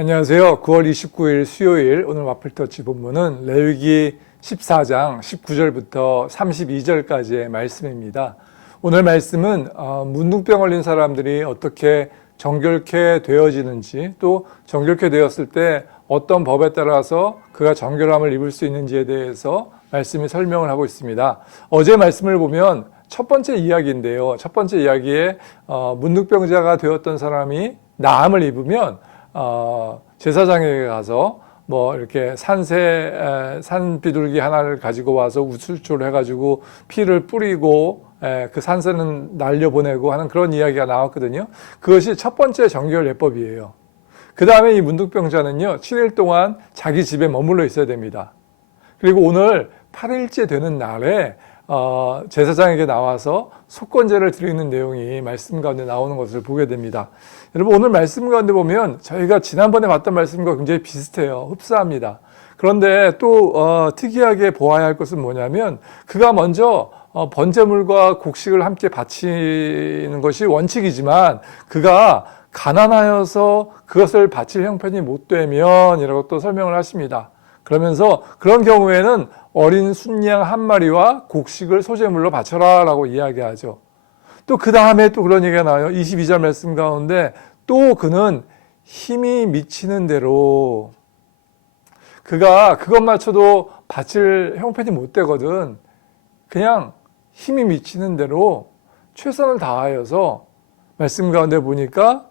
안녕하세요. 9월 29일 수요일 오늘 와플터치 본문은 레위기 14장 19절부터 32절까지의 말씀입니다. 오늘 말씀은 문둥병 걸린 사람들이 어떻게 정결케 되어지는지, 또 정결케 되었을 때 어떤 법에 따라서 그가 정결함을 입을 수 있는지에 대해서 말씀이 설명을 하고 있습니다. 어제 말씀을 보면 첫 번째 이야기인데요. 첫 번째 이야기에 문둥병자가 되었던 사람이 나음을 입으면 제사장에게 가서 뭐 이렇게 산 비둘기 하나를 가지고 와서 우슬초를 해가지고 피를 뿌리고 그 산새는 날려보내고 하는 그런 이야기가 나왔거든요. 그것이 첫 번째 정결 예법이에요. 그 다음에 이 문둥병자는요 7일 동안 자기 집에 머물러 있어야 됩니다. 그리고 오늘 8일째 되는 날에 제사장에게 나와서 속건제를 드리는 내용이 말씀 가운데 나오는 것을 보게 됩니다. 여러분, 오늘 말씀 가운데 보면 저희가 지난번에 봤던 말씀과 굉장히 비슷해요. 흡사합니다. 그런데 또 특이하게 보아야 할 것은 뭐냐면 그가 먼저 번제물과 곡식을 함께 바치는 것이 원칙이지만 그가 가난하여서 그것을 바칠 형편이 못 되면 이라고 또 설명을 하십니다. 그러면서 그런 경우에는 어린 순양 한 마리와 곡식을 소제물로 바쳐라 라고 이야기하죠. 또 그 다음에 또 그런 얘기가 나와요. 22절 말씀 가운데 또 그는 힘이 미치는 대로, 그가 그것마저도 바칠 형편이 못 되거든. 그냥 힘이 미치는 대로 최선을 다하여서 말씀 가운데 보니까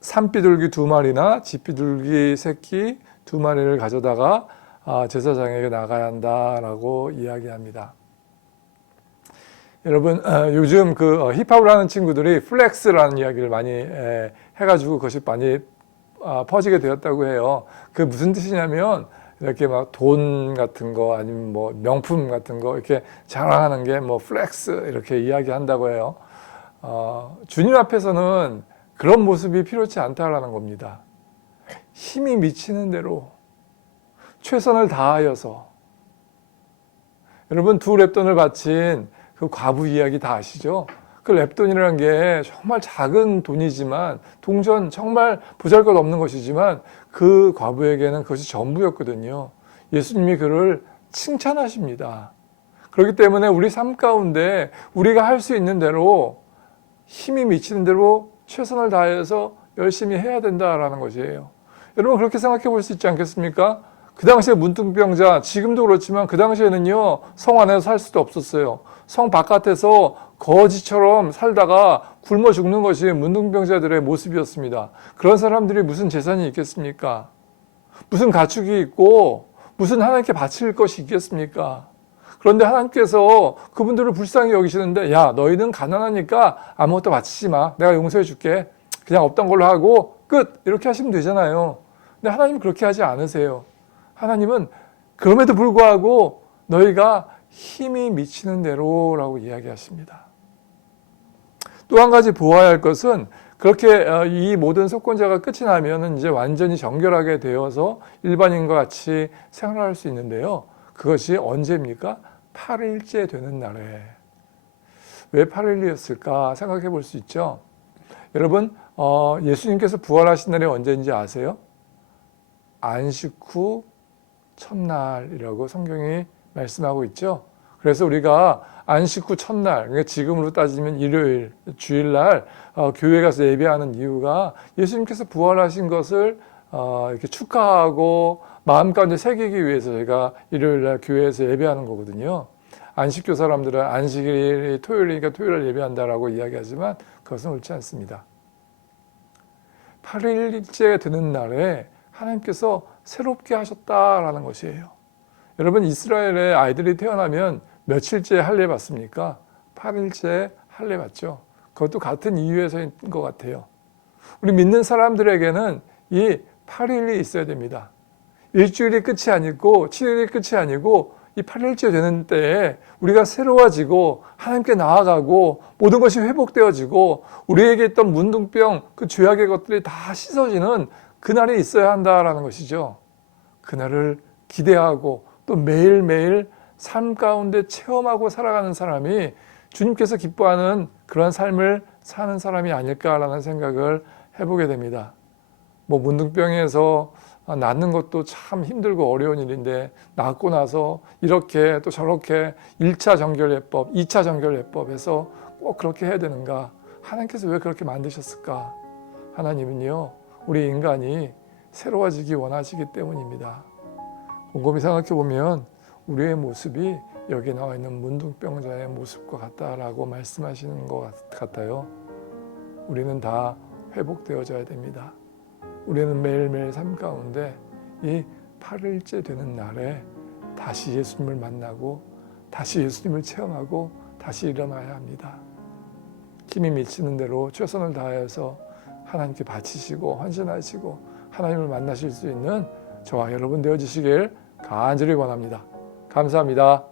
산비둘기 2마리나 집비둘기 새끼 2마리를 가져다가 제사장에게 나가야 한다라고 이야기합니다. 여러분, 요즘 그 힙합을 하는 친구들이 플렉스라는 이야기를 많이 해가지고 그것이 많이 퍼지게 되었다고 해요. 그 무슨 뜻이냐면 이렇게 막 돈 같은 거 아니면 뭐 명품 같은 거 이렇게 자랑하는 게 뭐 플렉스 이렇게 이야기한다고 해요. 주님 앞에서는 그런 모습이 필요치 않다라는 겁니다. 힘이 미치는 대로 최선을 다하여서. 여러분, 2렙돈을 바친 그 과부 이야기 다 아시죠? 그 렙돈이라는 게 정말 작은 돈이지만 동전 정말 보잘것없는 것이지만 그 과부에게는 그것이 전부였거든요. 예수님이 그를 칭찬하십니다. 그렇기 때문에 우리 삶 가운데 우리가 할 수 있는 대로 힘이 미치는 대로 최선을 다해서 열심히 해야 된다라는 것이에요. 여러분, 그렇게 생각해 볼 수 있지 않겠습니까? 그 당시에 문둥병자, 지금도 그렇지만 그 당시에는요 성 안에서 살 수도 없었어요. 성 바깥에서 거지처럼 살다가 굶어 죽는 것이 문둥병자들의 모습이었습니다. 그런 사람들이 무슨 재산이 있겠습니까? 무슨 가축이 있고 무슨 하나님께 바칠 것이 있겠습니까? 그런데 하나님께서 그분들을 불쌍히 여기시는데, 야, 너희는 가난하니까 아무것도 바치지 마. 내가 용서해 줄게. 그냥 없던 걸로 하고 끝. 이렇게 하시면 되잖아요. 근데 하나님은 그렇게 하지 않으세요. 하나님은 그럼에도 불구하고 너희가 힘이 미치는 대로라고 이야기하십니다. 또 한 가지 보아야 할 것은 그렇게 이 모든 속건제가 끝이 나면은 이제 완전히 정결하게 되어서 일반인과 같이 생활할 수 있는데요. 그것이 언제입니까? 8일째 되는 날에. 왜 8일이었을까 생각해 볼 수 있죠. 여러분, 예수님께서 부활하신 날이 언제인지 아세요? 안식 후 첫날이라고 성경이 말씀하고 있죠. 그래서 우리가 안식 후 첫날, 그러니까 지금으로 따지면 일요일, 주일날 교회 가서 예배하는 이유가 예수님께서 부활하신 것을 이렇게 축하하고 마음 가운데 새기기 위해서 저희가 일요일날 교회에서 예배하는 거거든요. 안식교 사람들은 안식일이 토요일이니까 토요일날 예배한다라고 이야기하지만 그것은 옳지 않습니다. 8일째 되는 날에 하나님께서 새롭게 하셨다라는 것이에요. 여러분, 이스라엘의 아이들이 태어나면 며칠째 할례 받습니까? 8일째 할례 받죠. 그것도 같은 이유에서인 것 같아요. 우리 믿는 사람들에게는 이 8일이 있어야 됩니다. 일주일이 끝이 아니고 7일이 끝이 아니고 이 8일째 되는 때에 우리가 새로워지고 하나님께 나아가고 모든 것이 회복되어지고 우리에게 있던 문둥병, 그 죄악의 것들이 다 씻어지는 그날이 있어야 한다라는 것이죠. 그날을 기대하고 또 매일매일 삶 가운데 체험하고 살아가는 사람이 주님께서 기뻐하는 그런 삶을 사는 사람이 아닐까라는 생각을 해보게 됩니다. 뭐 문둥병에서 낫는 것도 참 힘들고 어려운 일인데 낫고 나서 이렇게 또 저렇게 1차 정결예법, 2차 정결예법에서 꼭 그렇게 해야 되는가? 하나님께서 왜 그렇게 만드셨을까? 하나님은요, 우리 인간이 새로워지기 원하시기 때문입니다. 곰곰이 생각해 보면 우리의 모습이 여기 나와 있는 문둥병자의 모습과 같다라고 말씀하시는 것 같아요. 우리는 다 회복되어져야 됩니다. 우리는 매일매일 삶 가운데 이 8일째 되는 날에 다시 예수님을 만나고 다시 예수님을 체험하고 다시 일어나야 합니다. 힘이 미치는 대로 최선을 다해서 하나님께 바치시고 헌신하시고 하나님을 만나실 수 있는 저와 여러분 되어주시길 간절히 원합니다. 감사합니다.